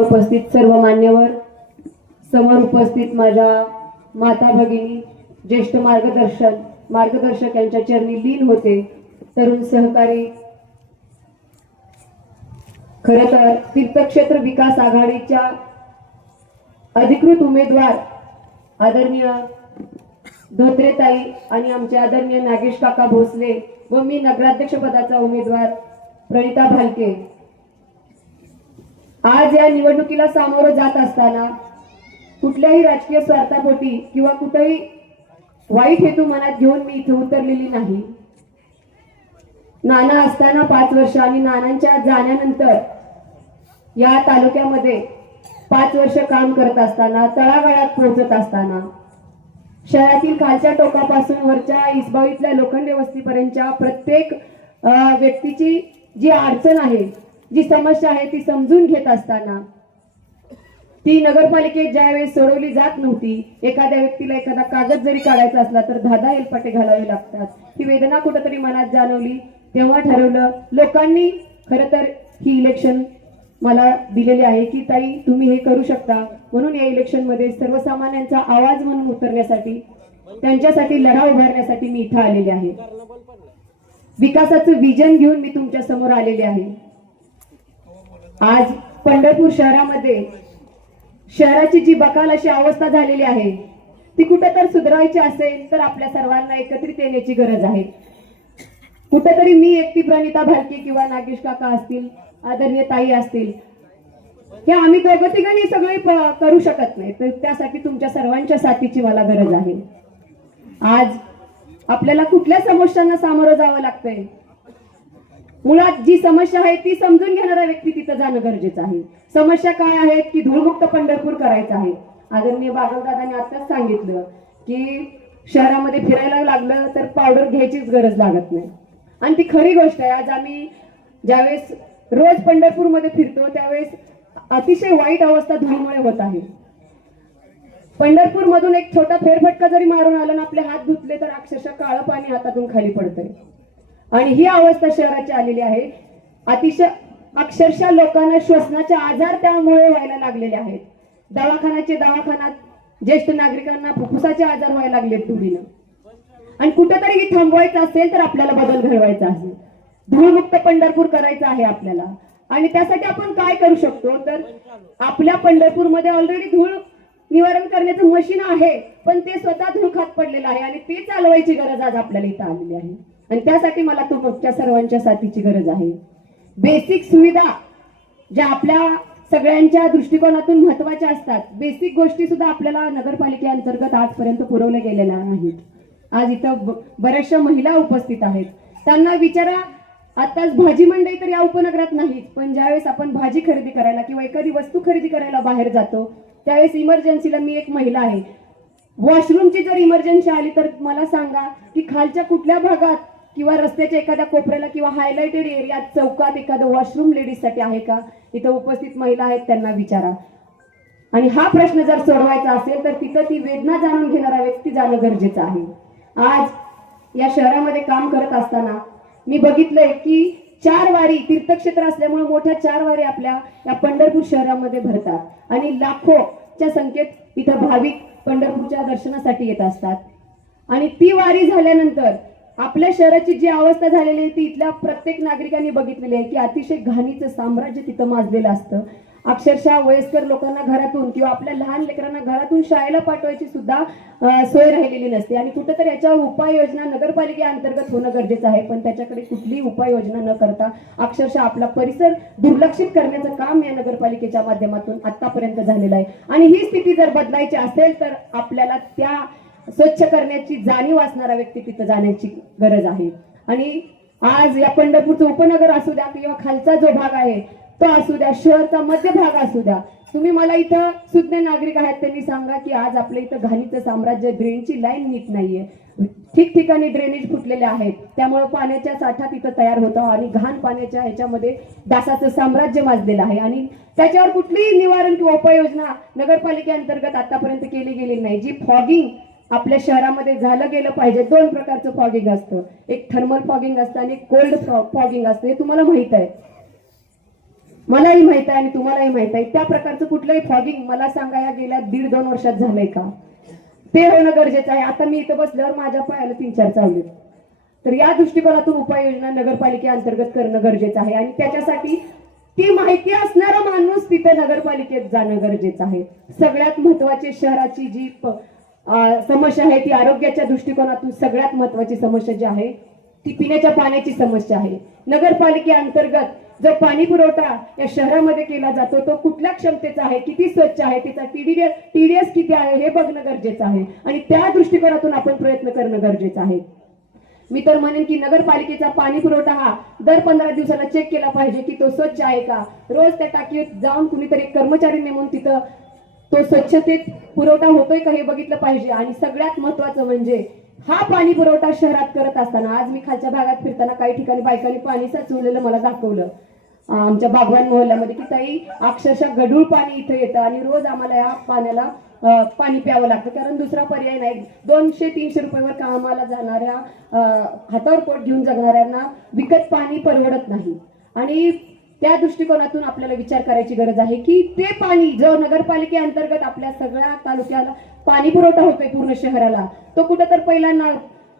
उपस्थित सर्व मान्यवर समोर उपस्थित माझ्या माता भगिनी ज्येष्ठ मार्गदर्शन मार्गदर्शक यांच्या चरणी लीन होते तरुण सहकारी खर तर तीर्थक्षेत्र विकास आघाडीच्या अधिकृत उमेदवार आदरणीय धोत्रेताई आणि आमचे आदरणीय नागेश काका भोसले व मी नगराध्यक्ष पदाचा उमेदवार प्रणिता भालके आज या निवडणुकीला सामोरं जात असताना कुठल्याही राजकीय स्वार्थापोटी किंवा कुठेही वाईट हेतू मनात घेऊन मी इथे उतरलेली नाही नाना असताना पाच वर्ष आणि नानांच्या जाण्यानंतर या तालुक्यामध्ये पाच वर्ष काम करत असताना तळागाळात पोहोचत असताना शहरातील खालच्या टोकापासून वरच्या इसबावीतल्या लोखंड वस्तीपर्यंतच्या प्रत्येक व्यक्तीची जी अडचण आहे जी समस्या आहे ती समजून घेत असताना ती नगरपालिकेत ज्यावेळेस सोडवली जात नव्हती एखाद्या व्यक्तीला एखादा कागद जरी काढायचा असला तर धादा एलपटे घालावे लागतात ही वेदना कुठंतरी मनात जाणवली तेव्हा ठरवलं लोकांनी खर तर ही इलेक्शन मला दिलेले आहे की ताई तुम्ही हे करू शकता म्हणून या इलेक्शन मध्ये सर्वसामान्यांचा आवाज म्हणून उतरण्यासाठी त्यांच्यासाठी लढा उभारण्यासाठी मी इथं आलेले आहे विकासाचं विजन घेऊन मी तुमच्या समोर आलेले आहे आज पंढरपूर शहरामध्ये शहराची जी बकाल अशी अवस्था झालेली आहे ती कुठं तर सुधारायची असेल तर आपल्या सर्वांना एकत्रित येण्याची गरज आहे कुठंतरी मी एकटी प्रणिता भालके किंवा नागेश काका असतील आदरणीय ताई असतील हे आम्ही दोघं तिघांनी सगळे करू शकत नाही तर त्यासाठी तुमच्या सर्वांच्या साथीची मला गरज आहे आज आपल्याला कुठल्या समस्यांना सामोरं जावं लागतंय मुळात जी समस्या आहे ती समजून घेणारा व्यक्ती तिथं जाणं गरजेचं आहे समस्या काय आहेत की धूळमुक्त पंढरपूर करायचं आहे आदरणीय बागवदादाने आत्ताच सांगितलं की शहरामध्ये फिरायला लागलं तर पावडर घ्यायचीच गरज लागत नाही आणि ती खरी गोष्ट आहे आज आम्ही ज्यावेळेस रोज पंढरपूरमध्ये फिरतो त्यावेळेस अतिशय वाईट अवस्था धुळीमुळे होत आहे मधून एक छोटा फेरफटका जरी मारून आला ना आपले हात धुतले तर अक्षरशः काळं पाणी हातातून खाली पडतंय आणि ही अवस्था शहराची आलेली आहे अतिशय अक्षरशः लोकांना श्वसनाचे आजार त्यामुळे व्हायला लागलेले आहेत दवाखान्याचे दवाखान्यात ज्येष्ठ नागरिकांना फुफ्फुसाचे आजार व्हायला लागले टुबीनं आणि कुठेतरी थांबवायचं असेल तर आपल्याला बदल घडवायचा आहे धूळमुक्त पंढरपूर करायचं आहे आपल्याला आणि त्यासाठी आपण काय करू शकतो तर आपल्या पंढरपूरमध्ये ऑलरेडी धूळ निवारण करण्याचं मशीन आहे पण ते स्वतः धूळ खात पडलेलं आहे आणि ते चालवायची गरज आज आपल्याला इथं आलेली आहे आणि त्यासाठी मला मोठ्या सर्वांच्या साथीची गरज आहे बेसिक सुविधा ज्या आपल्या सगळ्यांच्या दृष्टिकोनातून महत्वाच्या असतात बेसिक गोष्टी सुद्धा आपल्याला नगरपालिकेअंतर्गत आजपर्यंत पुरवल्या गेलेल्या नाहीत आज इथं बऱ्याचशा महिला उपस्थित आहेत त्यांना विचारा आताच भाजी मंडई तर या उपनगरात नाहीत पण ज्यावेळेस आपण भाजी खरेदी करायला किंवा एखादी वस्तू खरेदी करायला बाहेर जातो त्यावेळेस इमर्जन्सीला मी एक महिला आहे वॉशरूमची जर इमर्जन्सी आली तर मला सांगा की खालच्या कुठल्या भागात किंवा रस्त्याच्या एखाद्या कोपऱ्याला किंवा हायलाइटेड एरियात चौकात एखादं वॉशरूम लेडीजसाठी आहे का इथं उपस्थित महिला आहेत त्यांना विचारा आणि हा प्रश्न जर सोडवायचा असेल तर तिथं ती वेदना जाणून घेणारा व्यक्ती जाणं गरजेचं आहे आज या शहरामध्ये काम करत असताना मी बघितलंय की चार वारी तीर्थक्षेत्र असल्यामुळे मोठ्या चार वारी आपल्या या पंढरपूर शहरामध्ये भरतात आणि लाखोच्या संख्येत इथं भाविक पंढरपूरच्या दर्शनासाठी येत असतात आणि ती वारी झाल्यानंतर आपल्या शहराची जी अवस्था झालेली आहे ती इथल्या प्रत्येक नागरिकांनी बघितलेली आहे की अतिशय घाणीचं साम्राज्य तिथं माजलेलं असतं अक्षरशः वयस्कर लोकांना घरातून किंवा आपल्या लहान लेकरांना घरातून शाळेला पाठवायची सुद्धा सोय राहिलेली नसते आणि कुठंतरी याच्यावर उपाययोजना नगरपालिकेअंतर्गत होणं गरजेचं आहे पण त्याच्याकडे कुठलीही उपाययोजना न करता अक्षरशः आपला परिसर दुर्लक्षित करण्याचं काम या नगरपालिकेच्या माध्यमातून आतापर्यंत झालेलं आहे आणि ही स्थिती जर बदलायची असेल तर आपल्याला त्या स्वच्छ करण्याची जाणीव असणारा व्यक्ती तिथं जाण्याची गरज आहे आणि आज या पंढरपूरचं उपनगर असू द्या किंवा खालचा जो भाग आहे तो असू द्या शहरचा मध्य भाग असू द्या तुम्ही मला इथं सुज्ञ नागरिक आहेत त्यांनी सांगा की आज आपल्या इथं घाणीचं साम्राज्य ड्रेनची लाईन नीट नाहीये ठिकठिकाणी ड्रेनेज फुटलेले आहेत त्यामुळे पाण्याच्या साठा तिथं तयार होतो आणि घाण पाण्याच्या ह्याच्यामध्ये डासाचं साम्राज्य माजलेलं आहे आणि त्याच्यावर कुठलीही निवारण किंवा उपाययोजना नगरपालिकेअंतर्गत आतापर्यंत केली गेली नाही जी फॉगिंग आपल्या शहरामध्ये झालं गेलं पाहिजे दोन प्रकारचं फॉगिंग असतं एक थर्मल फॉगिंग असतं आणि कोल्ड फॉगिंग असतं हे तुम्हाला माहित आहे मलाही माहित आहे आणि तुम्हालाही माहित आहे त्या प्रकारचं कुठलंही फॉगिंग मला सांगा या गेल्या दीड दोन वर्षात झालंय का ते होणं गरजेचं आहे आता मी इथं बसल्यावर माझ्या पायाला तीन चार चावले तर या दृष्टिकोनातून उपाययोजना नगरपालिकेअंतर्गत करणं गरजेचं आहे आणि त्याच्यासाठी ती माहिती असणारा माणूस तिथे नगरपालिकेत जाणं गरजेचं आहे सगळ्यात महत्वाची शहराची जी समस्या आहे ती आरोग्याच्या दृष्टिकोनातून सगळ्यात महत्वाची समस्या जी आहे ती पिण्याच्या पाण्याची समस्या आहे अंतर्गत जो पाणी पुरवठा या शहरामध्ये केला जातो तो कुठल्या क्षमतेचा आहे किती स्वच्छ आहे तिचा टीडीएस टीडीएस किती आहे हे बघणं गरजेचं आहे आणि त्या दृष्टिकोनातून आपण प्रयत्न करणं गरजेचं आहे मी तर म्हणेन की नगरपालिकेचा पाणी पुरवठा हा दर पंधरा दिवसाला चेक केला पाहिजे की तो स्वच्छ आहे का रोज त्या टाकीत जाऊन कुणीतरी कर्मचारी नेमून तिथं तो स्वच्छतेत पुरवठा होतोय का हे बघितलं पाहिजे आणि सगळ्यात महत्वाचं म्हणजे हा पाणी पुरवठा शहरात करत असताना आज मी खालच्या भागात फिरताना काही ठिकाणी बायकांनी पाणी साचवलेलं मला दाखवलं आमच्या बागवान मोहल्ल्यामध्ये की ताई अक्षरशः गढूळ पाणी इथं येतं आणि रोज आम्हाला या पाण्याला पाणी प्यावं लागतं कारण दुसरा पर्याय नाही दोनशे तीनशे रुपयावर कामाला जाणाऱ्या हातावर पोट घेऊन जगणाऱ्यांना विकत पाणी परवडत नाही आणि त्या दृष्टिकोनातून आपल्याला विचार करायची गरज आहे की ते पाणी जो अंतर्गत आपल्या सगळ्या तालुक्याला पाणी पुरवठा होतोय पूर्ण शहराला तो कुठं तर पहिला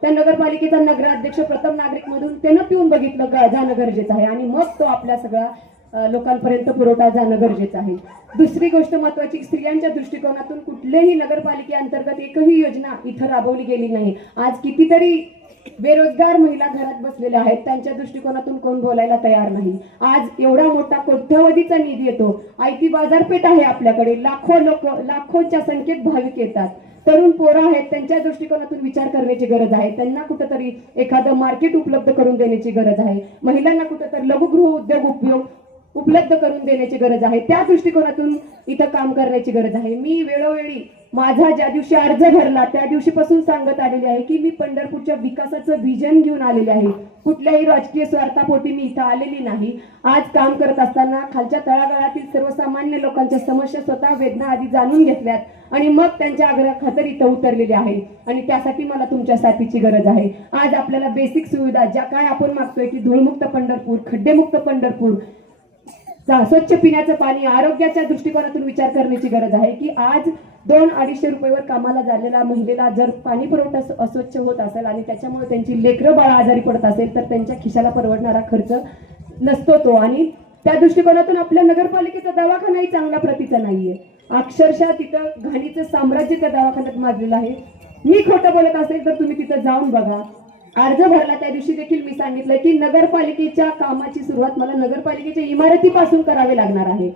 त्या नगरपालिकेचा नगराध्यक्ष प्रथम नागरिक मधून त्यानं पिऊन बघितलं जाणं गरजेचं आहे आणि मग तो आपल्या सगळ्या लोकांपर्यंत पुरवठा जाणं गरजेचं आहे दुसरी गोष्ट महत्वाची स्त्रियांच्या दृष्टिकोनातून कुठलेही अंतर्गत एकही योजना इथं राबवली गेली नाही आज कितीतरी बेरोजगार महिला घरात बसलेल्या आहेत त्यांच्या दृष्टिकोनातून कोण बोलायला तयार नाही आज एवढा मोठा कोट्यवधीचा निधी येतो आयती बाजारपेठ आहे आपल्याकडे लाखो लोक लाखोच्या संख्येत भाविक येतात तरुण पोरं आहेत त्यांच्या दृष्टिकोनातून विचार करण्याची गरज आहे त्यांना कुठंतरी एखादं मार्केट उपलब्ध करून देण्याची गरज आहे महिलांना कुठंतरी लघुगृह उद्योग उपयोग उपलब्ध करून देण्याची गरज आहे त्या दृष्टिकोनातून इथं काम करण्याची गरज आहे मी वेळोवेळी माझा ज्या दिवशी अर्ज भरला त्या दिवशीपासून सांगत आलेली आहे की मी पंढरपूरच्या विकासाचं व्हिजन घेऊन आलेले आहे कुठल्याही राजकीय स्वार्थापोटी मी इथं आलेली नाही आज काम करत असताना खालच्या तळागाळातील सर्वसामान्य लोकांच्या समस्या स्वतः वेदना आधी जाणून घेतल्यात आणि मग त्यांच्या आग्रह खातर इथं उतरलेली आहे आणि त्यासाठी मला तुमच्या साथीची गरज आहे आज आपल्याला बेसिक सुविधा ज्या काय आपण मागतोय की धूळमुक्त पंढरपूर खड्डेमुक्त पंढरपूर स्वच्छ पिण्याचं पाणी आरोग्याच्या दृष्टिकोनातून विचार करण्याची गरज आहे की आज दोन अडीचशे रुपयेवर कामाला झालेल्या महिलेला जर पाणी पुरवठा अस्वच्छ होत असेल आणि त्याच्यामुळे त्यांची लेकरं बाळ आजारी पडत असेल तर त्यांच्या खिशाला परवडणारा खर्च नसतो तो आणि त्या दृष्टिकोनातून आपल्या नगरपालिकेचा दवाखानाही चांगला प्रतीचा नाहीये अक्षरशः तिथं घाणीचं साम्राज्य त्या दवाखान्यात माजलेलं आहे मी खोटं बोलत असेल तर तुम्ही तिथं जाऊन बघा अर्ज भरला त्या दिवशी देखील मी सांगितलं की नगरपालिकेच्या कामाची सुरुवात मला नगरपालिकेच्या इमारतीपासून करावी लागणार आहे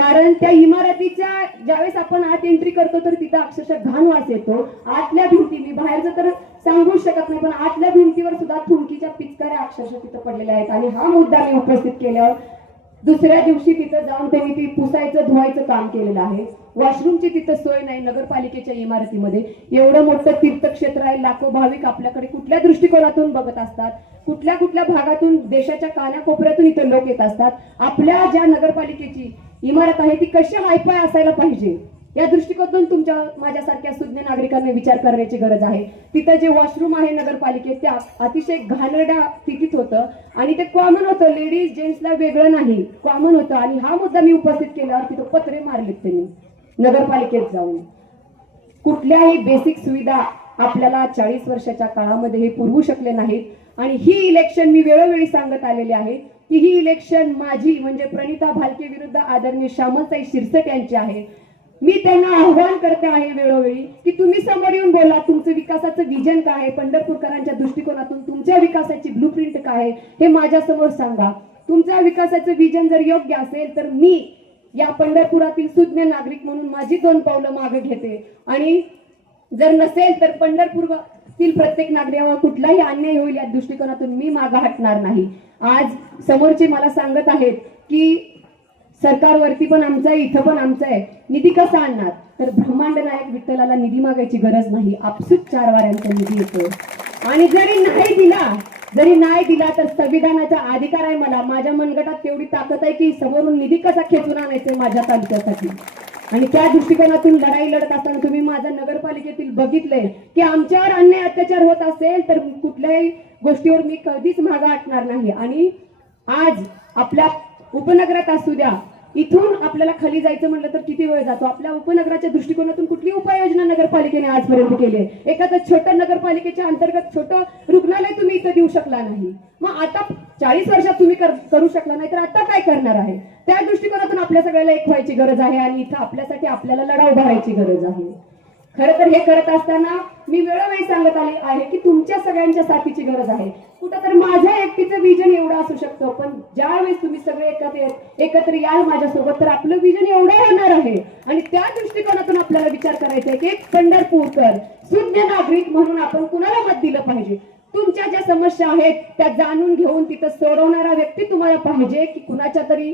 कारण त्या इमारतीच्या ज्यावेळेस आपण आत एंट्री करतो तर तिथं अक्षरशः घाण वास येतो आतल्या भिंती मी बाहेरचं तर सांगू शकत नाही पण आतल्या भिंतीवर सुद्धा थुंकीच्या पिचकाऱ्या अक्षरशः तिथं पडलेल्या आहेत आणि हा मुद्दा मी उपस्थित केल्यावर दुसऱ्या दिवशी तिथं जाऊन त्यांनी ती पुसायचं धुवायचं काम केलेलं आहे वॉशरूमची तिथं सोय नाही नगरपालिकेच्या इमारतीमध्ये एवढं मोठं तीर्थक्षेत्र आहे लाखो भाविक आपल्याकडे कुठल्या दृष्टिकोनातून बघत असतात कुठल्या कुठल्या भागातून देशाच्या कानाकोपऱ्यातून इथं लोक येत असतात आपल्या ज्या नगरपालिकेची इमारत आहे ती कशी हायफाय असायला पाहिजे या दृष्टिकोनातून तुमच्या माझ्यासारख्या सुज्ञ नागरिकांना विचार करण्याची गरज आहे तिथं जे वॉशरूम आहे नगरपालिकेत त्या अतिशय घालडा स्थितीत होतं आणि ते कॉमन होतं लेडीज जेंट्सला वेगळं नाही कॉमन होतं आणि हा मुद्दा मी उपस्थित केल्यावर तिथं पत्रे मारलेत त्यांनी नगरपालिकेत जाऊन कुठल्याही बेसिक सुविधा आपल्याला चाळीस वर्षाच्या काळामध्ये हे पुरवू शकले नाहीत आणि ही इलेक्शन मी वेळोवेळी सांगत आलेली आहे की ही इलेक्शन माझी म्हणजे प्रणिता भालके विरुद्ध आदरणीय श्यामलताई शिरसट यांची आहे मी त्यांना आव्हान करते आहे वेळोवेळी की तुम्ही समोर येऊन बोला तुमचं विकासाचं विजन काय आहे पंढरपूरकरांच्या दृष्टिकोनातून तुमच्या विकासाची ब्लूप्रिंट काय आहे हे समोर सांगा तुमच्या विकासाचं विजन जर योग्य असेल तर मी या पंढरपुरातील सुज्ञ नागरिक म्हणून माझी दोन पावलं मागे घेते आणि जर नसेल तर पंढरपूरतील प्रत्येक नागरिकांवर कुठलाही अन्याय होईल या दृष्टिकोनातून मी मागे हटणार नाही आज समोरचे मला सांगत आहेत की सरकारवरती पण आमचं आहे इथं पण आमचं आहे निधी कसा आणणार तर ब्रह्मांड नायक विठ्ठलाला निधी मागायची गरज नाही आपसूत चार वाऱ्यांचा निधी येतो आणि जरी नाही दिला जरी नाही दिला तर संविधानाचा अधिकार आहे मला माझ्या मनगटात तेवढी ताकद आहे की समोरून निधी कसा खेचून आणायचं माझ्या तालुक्यासाठी आणि त्या दृष्टिकोनातून लढाई लढत असताना तुम्ही माझ्या नगरपालिकेतील बघितलंय की आमच्यावर अन्याय अत्याचार होत असेल तर कुठल्याही गोष्टीवर मी कधीच मागा आटणार नाही आणि आज आपल्या उपनगरात असू द्या इथून आपल्याला खाली जायचं म्हटलं तर किती वेळ जातो आपल्या उपनगराच्या दृष्टिकोनातून कुठली उपाययोजना नगरपालिकेने आजपर्यंत केली आहे एखादं छोटं नगरपालिकेच्या अंतर्गत छोटं रुग्णालय तुम्ही इथं देऊ शकला नाही मग आता चाळीस वर्षात तुम्ही करू शकला नाही तर आता काय करणार आहे त्या दृष्टिकोनातून आपल्या सगळ्याला एक व्हायची गरज आहे आणि इथं आपल्यासाठी आपल्याला लढा उभारायची गरज आहे खर तर हे करत असताना मी वेळोवेळी सांगत आले आहे की तुमच्या सगळ्यांच्या साथीची गरज आहे कुठं तर माझ्या एकटीचं विजन एवढं असू शकतं पण ज्यावेळेस तुम्ही सगळे एकत्र एकत्र याल माझ्यासोबत तर आपलं विजन एवढं होणार आहे आणि त्या दृष्टिकोनातून आपल्याला विचार करायचा आहे की एक पंढरपूरकर शुद्ध नागरिक म्हणून आपण कुणाला मत दिलं पाहिजे तुमच्या ज्या समस्या आहेत त्या जाणून घेऊन तिथं सोडवणारा व्यक्ती तुम्हाला पाहिजे की कुणाच्या तरी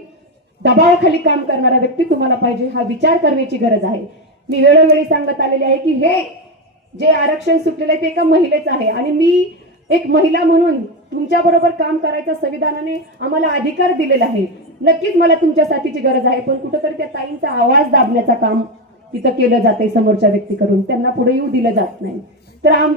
दबावाखाली काम करणारा व्यक्ती तुम्हाला पाहिजे हा विचार करण्याची गरज आहे मी वेळोवेळी सांगत आलेले आहे की हे जे आरक्षण सुटलेलं आहे ते एका महिलेचं आहे आणि मी एक महिला म्हणून तुमच्या बरोबर काम करायचा संविधानाने आम्हाला अधिकार दिलेला आहे नक्कीच मला तुमच्या साथीची गरज आहे पण कुठंतरी त्या ताईंचा आवाज दाबण्याचं काम तिथं केलं जाते समोरच्या व्यक्तीकडून त्यांना पुढे येऊ दिलं जात नाही तर आम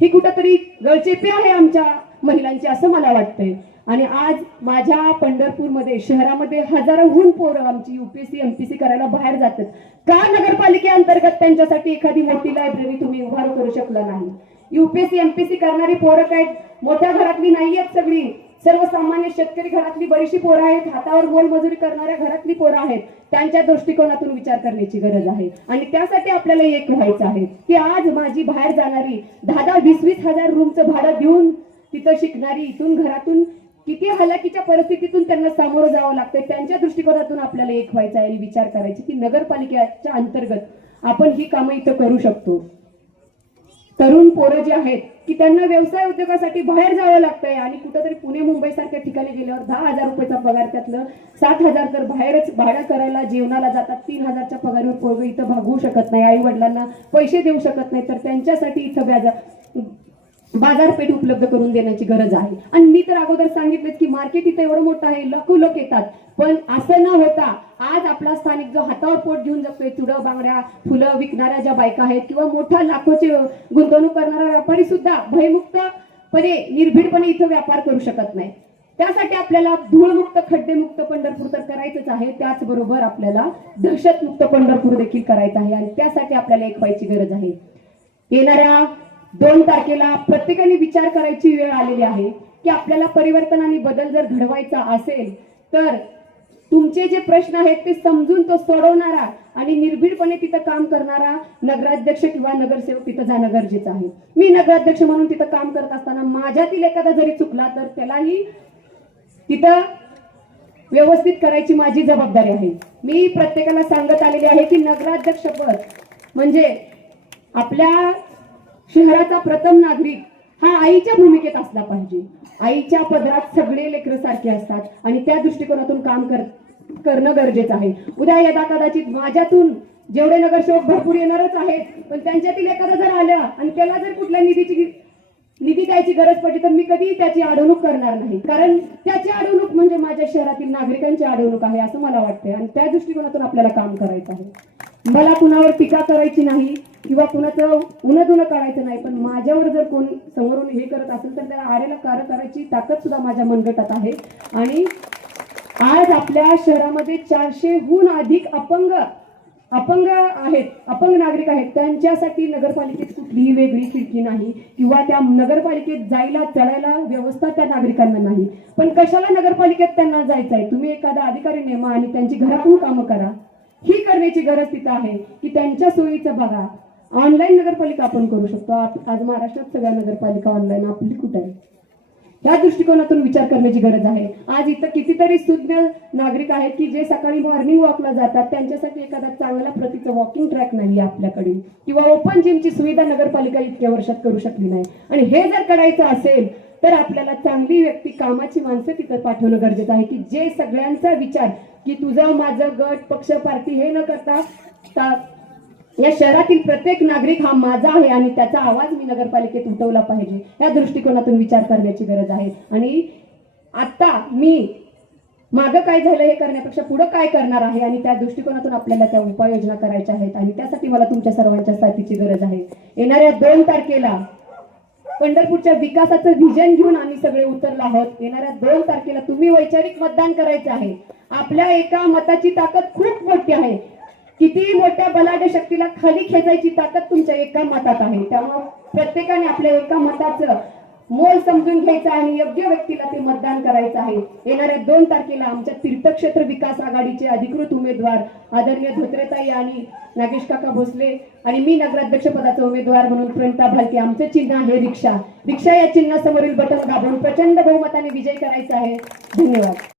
ही कुठंतरी गळचेपी आहे आमच्या महिलांची असं मला वाटतंय आणि आज माझ्या पंढरपूरमध्ये शहरामध्ये हजारोहून पोरं आमची युपीएससी एमपीसी करायला बाहेर जातात का अंतर्गत त्यांच्यासाठी एखादी मोठी लायब्ररी तुम्ही उभार करू शकला नाही युपीएससी एमपीसी करणारी पोरं काय मोठ्या घरातली नाही आहेत सगळी सर्वसामान्य शेतकरी घरातली बरीचशी पोरं आहेत हातावर मोलमजुरी करणाऱ्या घरातली पोरं आहेत त्यांच्या दृष्टिकोनातून विचार करण्याची गरज आहे आणि त्यासाठी आपल्याला एक व्हायचं आहे की आज माझी बाहेर जाणारी दहा दहा वीस वीस हजार रूमचं भाडं देऊन तिथं शिकणारी इथून घरातून किती हलाकीच्या परिस्थितीतून त्यांना सामोरं जावं लागतंय त्यांच्या दृष्टिकोनातून आपल्याला एक व्हायचा आणि विचार करायची की नगरपालिकेच्या अंतर्गत आपण ही कामं इथं करू शकतो तरुण पोरं जे आहेत की त्यांना व्यवसाय उद्योगासाठी बाहेर जावं लागतंय आणि कुठंतरी पुणे मुंबई सारख्या ठिकाणी गेल्यावर दहा हजार रुपयाचा पगार त्यातलं सात हजार तर बाहेरच भाडा करायला जेवणाला जातात तीन हजारच्या पगारीवर पोरगं इथं भागवू शकत नाही आई वडिलांना पैसे देऊ शकत नाही तर त्यांच्यासाठी इथं व्याजा बाजारपेठ उपलब्ध करून देण्याची गरज आहे आणि मी तर अगोदर सांगितलं की मार्केट इथं एवढं मोठं आहे लाखो लोक येतात पण असं न होता आज आपला स्थानिक जो हातावर पोट घेऊन जगतोय चुडं बांगड्या फुलं विकणाऱ्या ज्या बायका आहेत किंवा मोठ्या लाखोचे गुंतवणूक करणारा व्यापारी सुद्धा भयमुक्तपणे निर्भीडपणे इथं व्यापार करू शकत नाही त्यासाठी आपल्याला धूळमुक्त खड्डेमुक्त पंढरपूर तर करायचंच आहे त्याचबरोबर आपल्याला दहशतमुक्त पंढरपूर देखील करायचं आहे आणि त्यासाठी आपल्याला एक व्हायची गरज आहे येणाऱ्या दोन तारखेला प्रत्येकाने विचार करायची वेळ आलेली आहे की आपल्याला परिवर्तन आणि बदल जर घडवायचा असेल तर तुमचे जे प्रश्न आहेत ते समजून तो सोडवणारा आणि निर्भीडपणे तिथं काम करणारा नगराध्यक्ष किंवा नगरसेवक तिथं जाणं गरजेचं आहे मी नगराध्यक्ष म्हणून तिथं काम करत असताना माझ्यातील एखादा जरी चुकला तर त्यालाही तिथं व्यवस्थित करायची माझी जबाबदारी आहे मी प्रत्येकाला सांगत आलेली आहे की नगराध्यक्षपद म्हणजे आपल्या शहराचा प्रथम नागरिक हा आईच्या भूमिकेत असला पाहिजे आईच्या पदरात सगळे लेकर सारखे असतात आणि त्या दृष्टिकोनातून काम करणं गरजेचं आहे उद्या यदा कदाचित माझ्यातून जेवढे नगर शोक भरपूर येणारच आहेत पण त्यांच्यातील एखादा जर आल्या आणि त्याला जर कुठल्या निधीची निधी द्यायची गरज पडली तर मी कधीही त्याची अडवणूक करणार नाही कारण त्याची अडवणूक म्हणजे माझ्या शहरातील नागरिकांची अडवणूक आहे असं मला वाटतंय आणि त्या दृष्टिकोनातून आपल्याला काम करायचं आहे मला कुणावर टीका करायची नाही किंवा कुणाचं उन धुणं करायचं नाही पण माझ्यावर जर कोण समोरून हे करत असेल तर त्याला आरेला कार करायची ताकद सुद्धा माझ्या मनगटात आहे आणि आज आपल्या शहरामध्ये चारशेहून अधिक अपंग अपंग आहेत अपंग नागरिक आहेत त्यांच्यासाठी नगरपालिकेत कुठलीही वेगळी खिडकी नाही किंवा त्या नगरपालिकेत जायला चढायला व्यवस्था त्या नागरिकांना नाही पण कशाला नगरपालिकेत त्यांना जायचं आहे तुम्ही एखादा अधिकारी नेमा आणि त्यांची घरातून कामं करा ही करण्याची गरज तिथं आहे की त्यांच्या सोयीचं बघा ऑनलाईन नगरपालिका आपण करू शकतो आज महाराष्ट्रात सगळ्या नगरपालिका ऑनलाईन आपली कुठे आहे या दृष्टिकोनातून विचार करण्याची गरज आहे आज इथं कितीतरी सुज्ञ नागरिक आहेत की जे सकाळी मॉर्निंग वॉकला जातात त्यांच्यासाठी एखादा चांगला प्रतीचं वॉकिंग ट्रॅक नाही आपल्याकडे किंवा ओपन जिमची सुविधा नगरपालिका इतक्या वर्षात करू शकली नाही आणि हे जर करायचं असेल तर आपल्याला चांगली व्यक्ती कामाची माणसं तिथं पाठवणं गरजेचं आहे की जे सगळ्यांचा विचार की तुझा माझं गट पक्ष पार्टी हे न करता या शहरातील प्रत्येक नागरिक हा माझा आहे आणि त्याचा आवाज मी नगरपालिकेत उठवला पाहिजे या दृष्टिकोनातून विचार करण्याची गरज आहे आणि आता मी मागं काय झालं हे करण्यापेक्षा पुढं काय करणार आहे आणि त्या दृष्टिकोनातून आपल्याला त्या उपाययोजना करायच्या आहेत आणि त्यासाठी मला तुमच्या सर्वांच्या साथीची गरज आहे येणाऱ्या दोन तारखेला पंढरपूरच्या विकासाचं व्हिजन घेऊन आम्ही सगळे उतरलो आहोत येणाऱ्या दोन तारखेला तुम्ही वैचारिक मतदान करायचं आहे आपल्या एका मताची ताकद खूप मोठी आहे किती मोठ्या बलाढ्य शक्तीला खाली खेचायची ताकद तुमच्या एका मतात आहे त्यामुळे प्रत्येकाने आपल्या एका मताचं मोल समजून घ्यायचं आणि योग्य व्यक्तीला ते मतदान करायचं आहे येणाऱ्या दोन तारखेला आमच्या तीर्थक्षेत्र विकास आघाडीचे अधिकृत उमेदवार आदरणीय धोत्रेताई आणि नागेश काका भोसले आणि मी नगराध्यक्ष पदाचा उमेदवार म्हणून प्रणिता भालके आमचं चिन्ह आहे रिक्षा रिक्षा या चिन्हासमोरील बटन दाबून प्रचंड बहुमताने विजय करायचा आहे धन्यवाद